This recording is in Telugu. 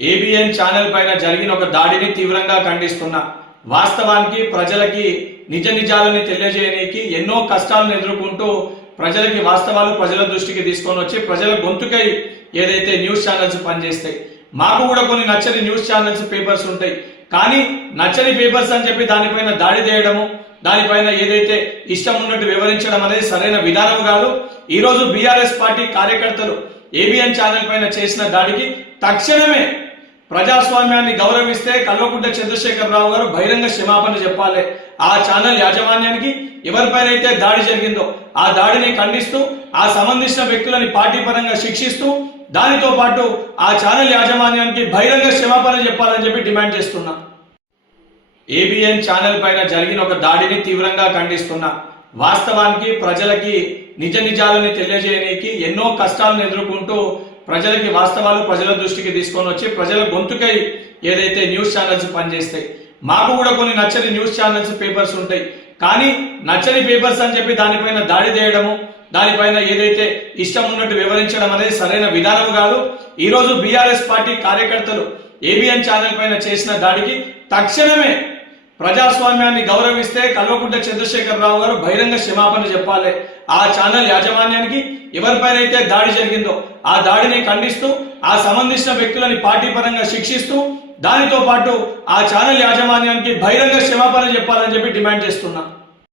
ఏబిఎన్ ఛానల్ పైన జరిగిన ఒక దాడిని తీవ్రంగా ఖండిస్తున్నా. వాస్తవానికి ప్రజలకి నిజ నిజాలని తెలియజేయడానికి ఎన్నో కష్టాలను ఎదుర్కొంటూ ప్రజలకి వాస్తవాలు ప్రజల దృష్టికి తీసుకొని వచ్చి ప్రజల గొంతుకై ఏదైతే న్యూస్ ఛానల్స్ పనిచేస్తాయి. మాకు కూడా కొన్ని నచ్చని న్యూస్ ఛానల్స్ పేపర్స్ ఉంటాయి. కానీ నచ్చని పేపర్స్ అని చెప్పి దానిపైన దాడి చేయడము, దానిపైన ఏదైతే ఇష్టం ఉన్నట్టు వివరించడం అనేది సరైన విధానం కాదు. ఈ రోజు బీఆర్ఎస్ పార్టీ కార్యకర్తలు ఏబిఎన్ ఛానల్ పైన చేసిన దాడికి తక్షణమే ప్రజాస్వామ్యాన్ని గౌరవిస్తే కల్వకుంట్ల చంద్రశేఖరరావు గారు బహిరంగ క్షమాపణ చెప్పాలి. ఆ ఛానల్ యాజమాన్యానికి ఎవరిపైన అయితే దాడి జరిగిందో ఆ దాడిని ఖండిస్తూ ఆ సంబంధించిన వ్యక్తులని పార్టీ పరంగా శిక్షిస్తూ దానితో పాటు ఆ ఛానల్ యాజమాన్యానికి బహిరంగ క్షమాపణ చెప్పాలని చెప్పి డిమాండ్ చేస్తున్నా. ఏబిఎన్ ఛానల్ పైన జరిగిన ఒక దాడిని తీవ్రంగా ఖండిస్తున్నా. వాస్తవానికి ప్రజలకి నిజ నిజాలని తెలియజేయడానికి ఎన్నో కష్టాలను ఎదుర్కొంటూ ప్రజలకి వాస్తవాలు ప్రజల దృష్టికి తీసుకొని వచ్చి ప్రజల గొంతుకై ఏదైతే న్యూస్ ఛానల్స్ పనిచేస్తాయి. మాకు కూడా కొన్ని నచ్చని న్యూస్ ఛానల్స్ పేపర్స్ ఉంటాయి. కానీ నచ్చని పేపర్స్ అని చెప్పి దానిపైన దాడి చేయడము, దానిపైన ఏదైతే ఇష్టం ఉన్నట్టు వివరించడం అనేది సరైన విధానం కాదు. ఈ రోజు బీఆర్ఎస్ పార్టీ కార్యకర్తలు ఏబిఎన్ ఛానల్ పైన చేసిన దాడికి తక్షణమే ప్రజాస్వామ్యాన్ని గౌరవిస్తే కల్వకుంట్ల చంద్రశేఖరరావు గారు బహిరంగ క్షమాపణ చెప్పాలి. ఆ ఛానల్ యాజమాన్యానికి ఎవరిపైన అయితే దాడి జరిగిందో ఆ దాడిని ఖండిస్తూ ఆ సంబంధించిన వ్యక్తులని పార్టీ పరంగా శిక్షిస్తూ దానితో పాటు ఆ ఛానల్ యాజమాన్యానికి బహిరంగ క్షమాపణ చెప్పాలని చెప్పి డిమాండ్ చేస్తున్నా.